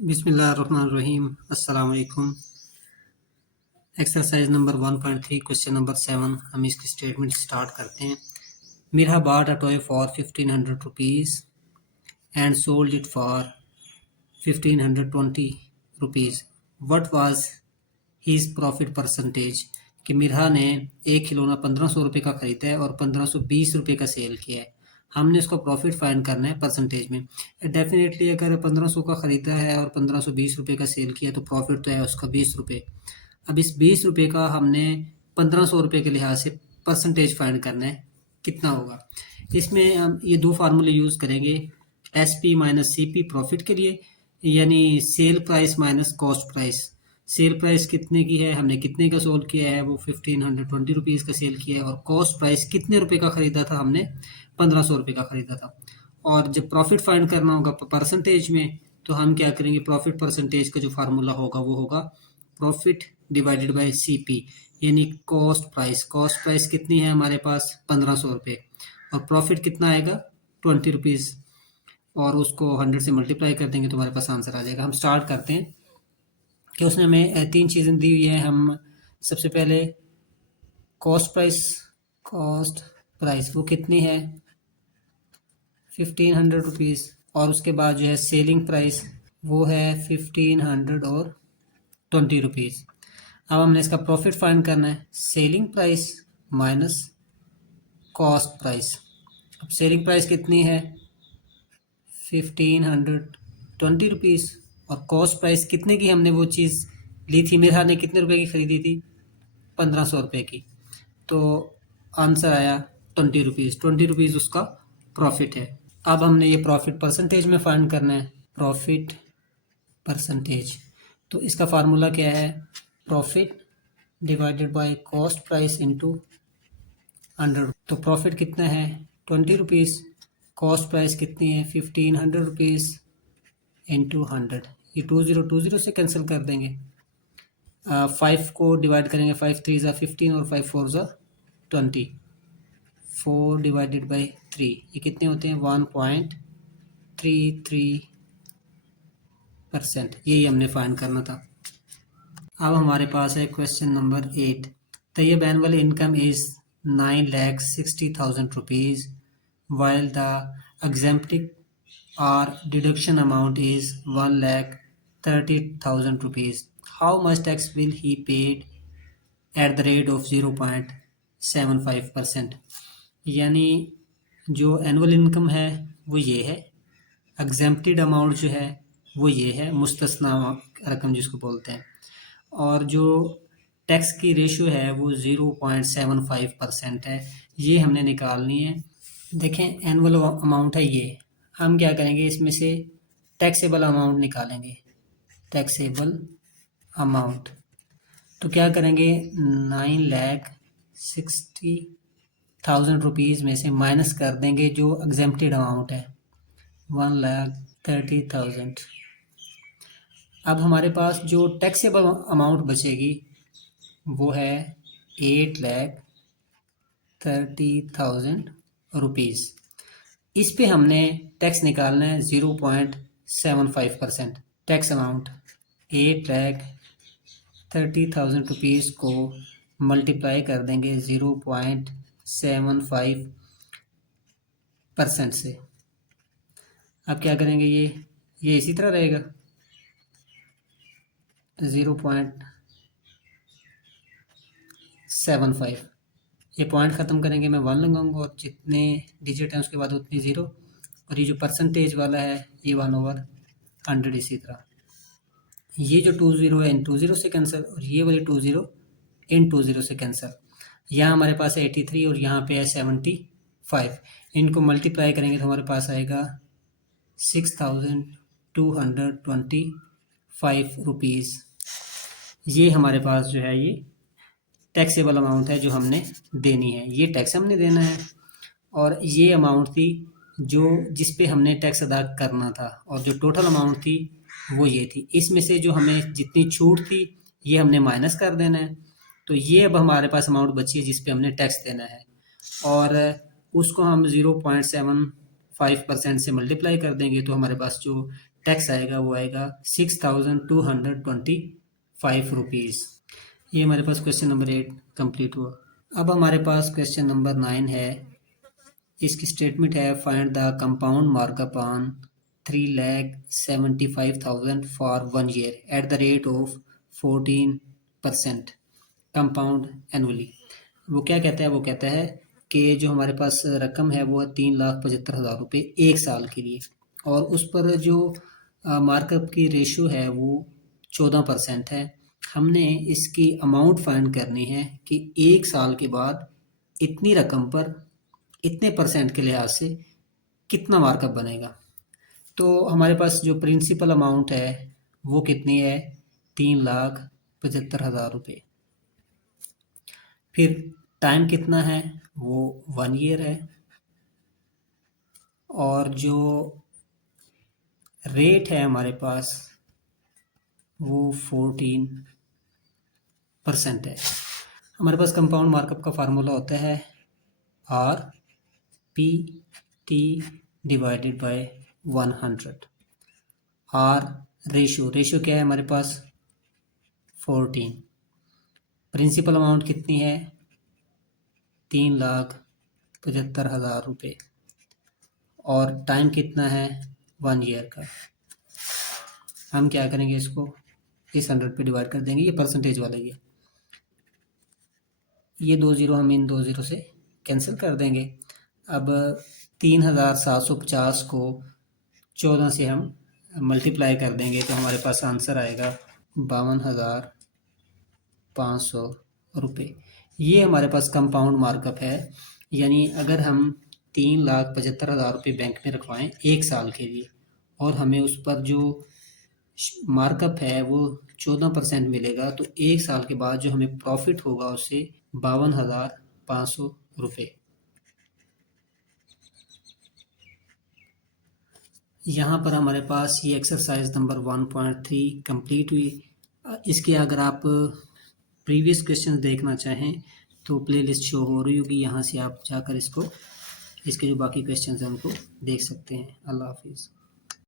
बिस्मिल्लाहिर्रहमानिर्रहीम। अस्सलाम वालेकुम। एक्सरसाइज नंबर 1.3 क्वेश्चन नंबर 7 हम इसकी स्टेटमेंट स्टार्ट करते हैं। Mirha bought a toy for 1500 rupees and sold it for 1520 rupees. What was his profit percentage? कि मिरहा ने एक खिलौना 1500 रुपये का खरीदा है और 1520 रुपये का सेल किया है। हमने इसको प्रॉफिट फाइंड करना है परसेंटेज में। डेफिनेटली अगर 1500 का ख़रीदा है और 1520 रुपये का सेल किया तो प्रॉफिट तो है उसका 20 रुपये। अब इस 20 रुपये का हमने 1500 रुपये के लिहाज से परसेंटेज फाइंड करना है, कितना होगा। इसमें हम ये दो फार्मूले यूज़ करेंगे, SP माइनस CP प्रॉफिट के लिए, यानी sale price minus cost price. Sale price कितने की है, हमने कितने का सोल्व किया है, वो 1520 रुपीज़ का सेल किया है, और कॉस्ट प्राइस कितने रुपए का ख़रीदा था, हमने 1500 रुपये का ख़रीदा था। और जब प्रॉफिट फाइंड करना होगा परसेंटेज में, तो हम क्या करेंगे, प्रॉफिट परसेंटेज का जो फार्मूला होगा वो होगा प्रॉफिट डिवाइडेड बाय CP, यानी कॉस्ट प्राइस। कॉस्ट प्राइस कितनी है हमारे पास, 1500 रुपये, और प्रॉफिट कितना आएगा, 20 रुपीज़, और उसको 100 से मल्टीप्लाई कर देंगे तो हमारे पास आंसर आ जाएगा। हम स्टार्ट करते हैं कि उसने हमें तीन चीज़ें दी हुई हैं। हम सबसे पहले कॉस्ट प्राइस वो कितनी है, 1500 रुपीज़, और उसके बाद जो है सेलिंग प्राइस वो है 1500 और 20 रुपीज़। अब हमने इसका प्रॉफिट फाइंड करना है, selling price minus cost price. अब सेलिंग प्राइस कितनी है, 1520 रुपीज़, और कॉस्ट प्राइस कितने की हमने वो चीज़ ली थी, मिरहा ने कितने रुपए की ख़रीदी थी, 1500 रुपये की। तो आंसर आया 20 रुपीज़। 20 रुपीज़ उसका प्रॉफिट है। अब हमने ये प्रॉफिट परसेंटेज में फाइंड करना है, प्रॉफिट परसेंटेज। तो इसका फार्मूला क्या है, profit divided by cost price into 100। तो प्रॉफिट कितना है, 20 रुपीज़, कॉस्ट प्राइस कितनी है, 1500 रुपीज़ इंटू 100। ये 20 से कैंसिल कर देंगे। 5 को डिवाइड करेंगे, 5 3 ज़ा 15 और 5 4 ज़ा 20। 4 डिवाइडेड बाई 3, ये कितने होते हैं, 1.33%। यही हमने फाइंड करना था। अब हमारे पास है question number 8। Tayyab annual income is 9,60,000 rupees while the exempted or deduction amount is 1,30,000 rupees. How much tax will he paid at the rate of 0.75%? यानी जो एनुअल इनकम है वो ये है, एग्जेम्प्टेड अमाउंट जो है वो ये है, मुस्तस्ना रकम जिसको बोलते हैं, और जो टैक्स की रेशो है वो 0.75% है। ये हमने निकालनी है। देखें, एनुअल अमाउंट है ये, हम क्या करेंगे, इसमें से टैक्सेबल अमाउंट निकालेंगे, टैक्सेबल अमाउंट। तो क्या करेंगे, 9,60,000 रुपीज़ में से माइनस कर देंगे जो एग्जेम्प्टेड अमाउंट है, 1,30,000। अब हमारे पास जो टैक्सेबल अमाउंट बचेगी वो है 8,30,000 रुपीज़। इस पे हमने टैक्स निकालना है 0.75%। टैक्स अमाउंट 8,30,000 रुपीज़ को मल्टीप्लाई कर देंगे 0.75% से। अब क्या करेंगे, ये इसी तरह रहेगा, 0.75। ये पॉइंट ख़त्म करेंगे, मैं 1 लगाऊंगा और जितने डिजिट हैं उसके बाद उतनी ज़ीरो, और ये जो परसेंटेज वाला है ये 1/100 इसी तरह। ये जो 20 है इन 20 से कैंसिल, और ये वाली 20 इन 20 से कैंसिल। यहाँ हमारे पास है 83 और यहाँ पे है 75। इनको मल्टीप्लाई करेंगे तो हमारे पास आएगा 6,225 रुपीज़। ये हमारे पास जो है ये टैक्सेबल अमाउंट है जो हमने देनी है, ये टैक्स हमने देना है, और ये अमाउंट थी जो जिस पे हमने टैक्स अदा करना था, और जो टोटल अमाउंट थी वो ये थी। इसमें से जो हमें जितनी छूट थी ये हमने माइनस कर देना है। तो ये अब हमारे पास अमाउंट बची है जिस पे हमने टैक्स देना है, और उसको हम 0.75% से मल्टीप्लाई कर देंगे तो हमारे पास जो टैक्स आएगा वो आएगा 6225 रुपीज़। ये हमारे पास क्वेश्चन नंबर 8 कंप्लीट हुआ। अब हमारे पास क्वेश्चन नंबर 9 है। इसकी स्टेटमेंट है find the compound markup on 3,75,000 for 1 year at the rate of 14% compound annually. वो क्या कहता है? वो कहता है कि जो हमारे पास रकम है वो 3,75,000 रुपये 1 साल के लिए, और उस पर जो मार्कअप की रेशो है वो 14% है। हमने इसकी अमाउंट फाइंड करनी है कि 1 साल के बाद इतनी रकम पर इतने परसेंट के लिहाज से कितना मार्कअप बनेगा। तो हमारे पास जो प्रिंसिपल अमाउंट है वो कितनी है? 3,75,000 रुपये। फिर टाइम कितना है? वो 1 ईयर है। और जो रेट है हमारे पास वो 14% है। हमारे पास कंपाउंड मार्कअप का फार्मूला होता है RPT divided by 100। R ratio क्या है हमारे पास? 14। प्रिंसिपल अमाउंट कितनी है? 3,75,000 रुपये। और टाइम कितना है? 1 ईयर का। हम क्या करेंगे? इसको इस 100 पे डिवाइड कर देंगे। ये परसेंटेज वाला ही है। ये 2 ज़ीरो हम इन 2 ज़ीरो से कैंसिल कर देंगे। अब 3,750 को 14 से हम मल्टीप्लाई कर देंगे तो हमारे पास आंसर आएगा 52,500 रुपये। ये हमारे पास कंपाउंड मार्कअप है। यानी अगर हम 3,75,000 रुपये बैंक में रखवाएं 1 साल के लिए और हमें उस पर जो मार्कअप है वो 14% मिलेगा, तो 1 साल के बाद जो हमें प्रॉफिट होगा उससे 52,500 रुपये। यहाँ पर हमारे पास ये एक्सरसाइज नंबर 1.3 कंप्लीट हुई। इसके अगर आप प्रीवियस क्वेश्चन देखना चाहें तो प्लेलिस्ट शो हो रही होगी, यहाँ से आप जाकर इसके जो बाकी क्वेश्चन हैं उनको देख सकते हैं। अल्लाह हाफिज़।